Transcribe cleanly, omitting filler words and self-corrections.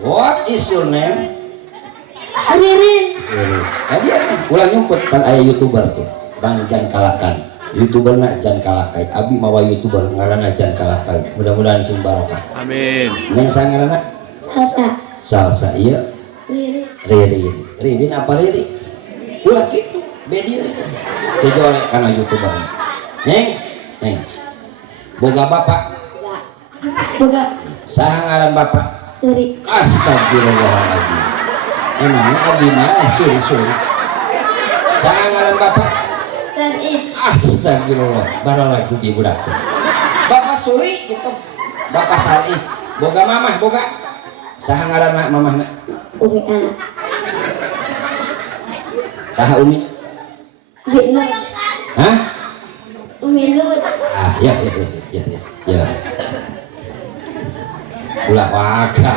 What is your name? Ririn. Tadi ulah nyumput kan aya YouTuber tuh. Bang Jan Kalakan. YouTuberna Jan Kalakai. Abi mawa YouTuber ngaranna Jan Kalakai. Mudah-mudahan sing barokah. Amin. Neng sangaranna Salsa. Salsa iya. Ririn. Ririn. Ririn apa Riri? Ulah kitu. Bedi. Dijolek kana YouTuber. Neng. Boga bapak. Boga. Saha ngaran bapak? Suri. Astagfirullahaladzim. Emangnya abi mah suri. Saha ngaran bapak? Tani. Astagfirullah. Baru lagi di budak. Bapak Suri itu. Bapak Salih. Boga mamah boga. Saha ngaran mamahna? Umi anak. Saha Umi? Gina. Hah? Umi Nur. Ya. Ulah waga.